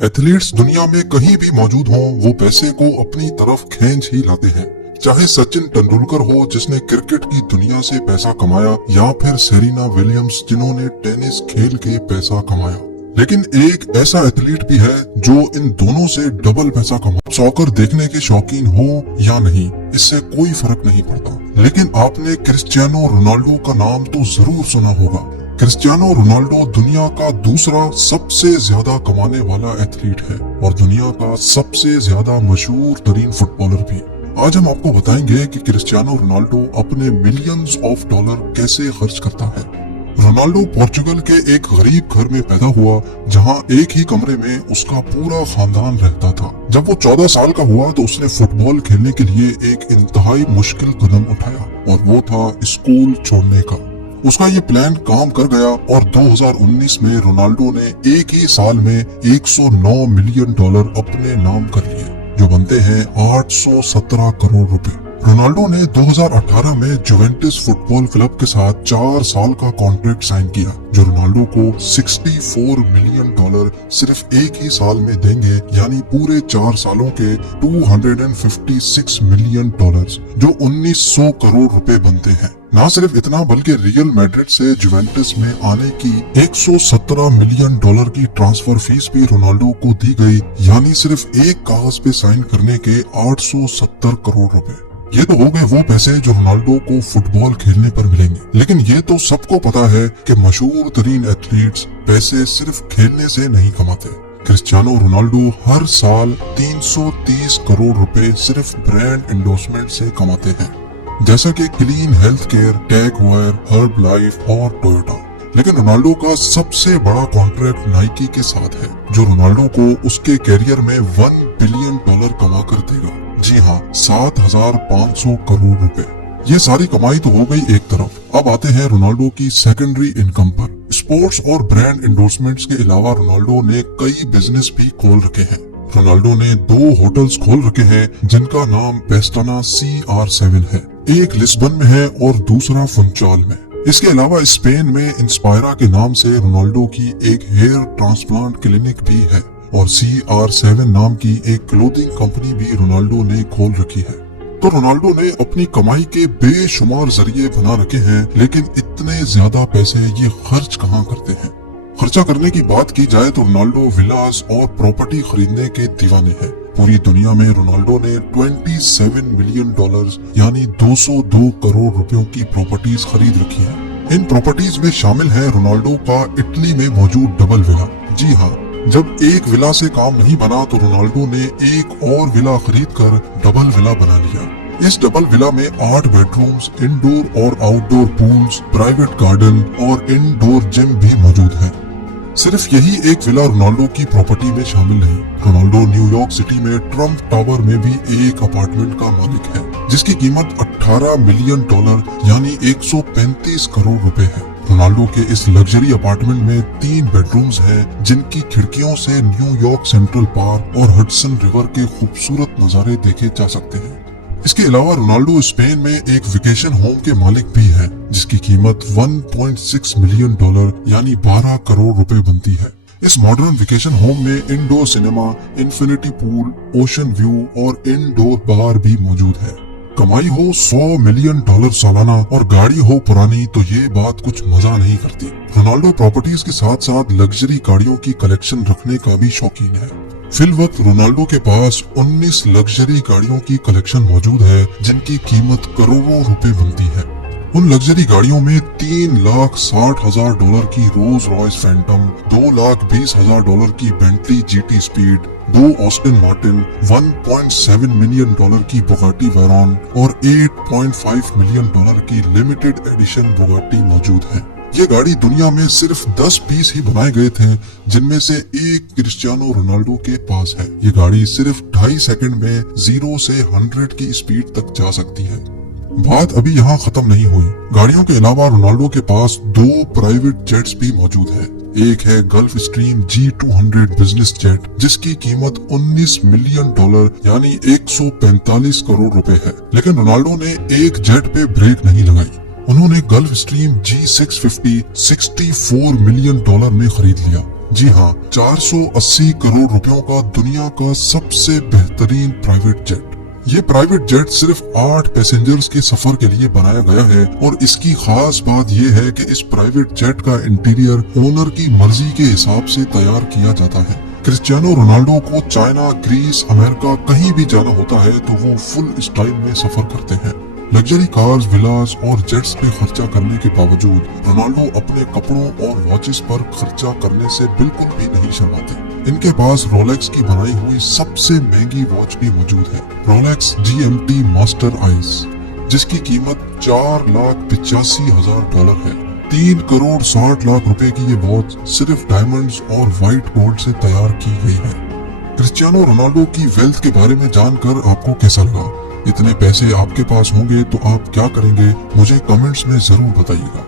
Athletes दुनिया में कहीं भी मौजूद हों, वो पैसे को अपनी तरफ खींच ही लाते हैं। चाहे सचिन तेंदुलकर हो जिसने क्रिकेट की दुनिया से पैसा कमाया, या फिर सेरेना विलियम्स जिन्होंने टेनिस खेल के पैसा कमाया। लेकिन एक ऐसा एथलीट भी है जो इन दोनों से डबल पैसा कमा। सॉकर देखने के शौकीन हो या नहीं, इससे कोई फर्क नहीं पड़ता। लेकिन आपने क्रिस्टियानो रोनाल्डो का नाम तो जरूर सुना होगा। क्रिस्टियानो रोनाल्डो दुनिया का दूसरा सबसे ज्यादा कमाने वाला एथलीट है और दुनिया का सबसे ज्यादा मशहूर तरीन फुटबॉलर भी। आज हम आपको बताएंगे कि क्रिस्टियानो रोनाल्डो अपने मिलियंस ऑफ डॉलर कैसे खर्च करता है। रोनाल्डो पोर्चुगल के एक गरीब घर में पैदा हुआ, जहां एक ही कमरे में उसका पूरा खानदान रहता था। जब वो 14 साल का हुआ तो उसने फुटबॉल खेलने के लिए एक इंतहाई मुश्किल कदम उठाया और वो था स्कूल छोड़ने का। उसका ये प्लान काम कर गया और 2019 में रोनाल्डो ने एक ही साल में 109 मिलियन डॉलर अपने नाम कर लिए, जो बनते हैं 817 करोड़ रुपए। रोनाल्डो ने 2018 में जुवेंटस फुटबॉल क्लब के साथ 4 साल का कॉन्ट्रैक्ट साइन किया, जो रोनाल्डो को 64 मिलियन डॉलर सिर्फ एक ही साल में देंगे, यानी पूरे 4 सालों के 256 मिलियन डॉलर, जो 1900 करोड़ रुपए बनते हैं। ना सिर्फ इतना, बल्कि रियल मैड्रिड से जुवेंटस में आने की 117 मिलियन डॉलर की ट्रांसफर फीस भी रोनाल्डो को दी गई, यानी सिर्फ एक कागज पे साइन करने के 870 करोड़ रुपए। ये तो हो गए वो पैसे जो रोनाल्डो को फुटबॉल खेलने पर मिलेंगे। लेकिन ये तो सबको पता है कि मशहूर तरीन एथलीट्स पैसे सिर्फ खेलने से नहीं कमाते। क्रिस्टियानो रोनाल्डो हर साल 330 करोड़ रुपए सिर्फ ब्रांड एंडोर्समेंट से कमाते हैं, जैसा कि clean health care, tag wire, herb life और टोयोटा। लेकिन रोनाल्डो का सबसे बड़ा कॉन्ट्रैक्ट नाइकी के साथ है, जो रोनाल्डो को उसके कैरियर में 1 बिलियन डॉलर कमा कर देगा। जी हाँ, 7,500 करोड़ रुपए। ये सारी कमाई तो हो गई एक तरफ। अब आते हैं रोनाल्डो की सेकेंडरी इनकम पर। स्पोर्ट्स और ब्रांड एंडोर्समेंट्स के अलावा रोनाल्डो ने कई बिजनेस भी खोल रखे हैं। रोनाल्डो ने 2 होटल्स खोल रखे हैं, जिनका नाम पेस्टाना CR7 है। एक लिस्बन में है और दूसरा फुनचाल में। इसके अलावा स्पेन में इंस्पायरा के नाम से रोनाल्डो की एक हेयर ट्रांसप्लांट क्लिनिक भी है और CR7 नाम की एक क्लोथिंग कंपनी भी रोनाल्डो ने खोल रखी है। तो रोनाल्डो ने अपनी कमाई के बेशुमार जरिए बना रखे हैं, लेकिन इतने ज्यादा पैसे ये खर्च कहाँ करते हैं। खर्चा करने की बात की जाए तो रोनाल्डो विलास और प्रॉपर्टी खरीदने के दीवाने हैं। पूरी दुनिया में रोनाल्डो ने 27 मिलियन डॉलर यानी 202 करोड़ रुपयों की प्रॉपर्टीज खरीद रखी है। इन प्रॉपर्टीज में शामिल है रोनाल्डो का इटली में मौजूद डबल विला। जी हाँ, जब एक विला से काम नहीं बना तो रोनाल्डो ने एक और विला खरीद कर डबल विला बना लिया। इस डबल विला में 8 बेडरूम्स, इंडोर और आउटडोर पूल्स, प्राइवेट गार्डन और इंडोर जिम भी मौजूद है। सिर्फ यही एक विला रोनाल्डो की प्रॉपर्टी में शामिल नहीं। रोनाल्डो न्यूयॉर्क सिटी में ट्रम्प टावर में भी एक अपार्टमेंट का मालिक है, जिसकी कीमत 18 मिलियन डॉलर यानी 135 करोड़ रुपए है। रोनाल्डो के इस लग्जरी अपार्टमेंट में 3 बेडरूम्स हैं, जिनकी खिड़कियों से न्यूयॉर्क सेंट्रल पार्क और हडसन रिवर के खूबसूरत नजारे देखे जा सकते हैं। इसके अलावा रोनाल्डो स्पेन में एक वेकेशन होम के मालिक भी है, जिसकी कीमत 1.6 मिलियन डॉलर यानी 12 करोड़ रुपए बनती है। इस मॉडर्न वेकेशन होम में indoor cinema, infinity pool, ocean view और इंडोर बार भी मौजूद है। कमाई हो 100 मिलियन डॉलर सालाना और गाड़ी हो पुरानी तो ये बात कुछ मजा नहीं करती। रोनाल्डो प्रॉपर्टीज के साथ साथ लग्जरी गाड़ियों की कलेक्शन रखने का भी शौकीन है। फिलवक्त रोनाल्डो के पास 19 लग्जरी गाड़ियों की कलेक्शन मौजूद है, जिनकी कीमत करोड़ों रुपए बनती है। उन लग्जरी गाड़ियों में 3,60,000 डॉलर की रोल्स रॉयस फैंटम, 2,20,000 डॉलर की Bentley GT speed, 2 Austin Martin, 1.7 million dollar की बुगाटी वेरॉन और 8.5 मिलियन डॉलर की लिमिटेड एडिशन बुगाटी मौजूद है। ये गाड़ी दुनिया में सिर्फ 10 पीस ही बनाए गए थे, जिनमें से एक क्रिस्टियानो रोनाल्डो के पास है। ये गाड़ी सिर्फ 2.5 सेकंड में 0 से 100 की स्पीड तक जा सकती है। बात अभी यहाँ खत्म नहीं हुई। गाड़ियों के अलावा रोनाल्डो के पास 2 प्राइवेट जेट्स भी मौजूद है। एक है gulf stream G200 business jet, जिसकी कीमत 19 मिलियन डॉलर यानी 145 करोड़ रुपए है। लेकिन रोनाल्डो ने एक जेट पे ब्रेक नहीं लगाई। उन्होंने gulf stream G650 64 million dollar में खरीद लिया। जी हाँ, 480 करोड़ रुपयों का दुनिया का सबसे बेहतरीन प्राइवेट जेट। ये प्राइवेट जेट सिर्फ 8 पैसेंजर्स के सफर के लिए बनाया गया है और इसकी खास बात यह है कि इस प्राइवेट जेट का इंटीरियर ओनर की मर्जी के हिसाब से तैयार किया जाता है। क्रिस्टियानो रोनाल्डो को चाइना, ग्रीस, अमेरिका कहीं भी जाना होता है तो वो फुल स्टाइल में सफर करते हैं। लग्जरी कार्स, विलास और जेट्स पे खर्चा करने के बावजूद रोनाल्डो अपने कपड़ों और वॉचेस पर खर्चा करने से बिल्कुल भी नहीं शर्माते। इनके पास रोलेक्स की बनाई हुई सबसे महंगी वॉच भी मौजूद है, रोलेक्स GMT मास्टर आइस, जिसकी कीमत $4,85,000 है। 3 करोड़ 60 लाख रुपए की ये वॉच सिर्फ डायमंड्स और व्हाइट गोल्ड से तैयार की गई है। क्रिस्टियानो रोनाल्डो की वेल्थ के बारे में जानकर आपको कैसा लगा? इतने पैसे आपके पास होंगे तो आप क्या करेंगे? मुझे कमेंट्स में जरूर बताइएगा।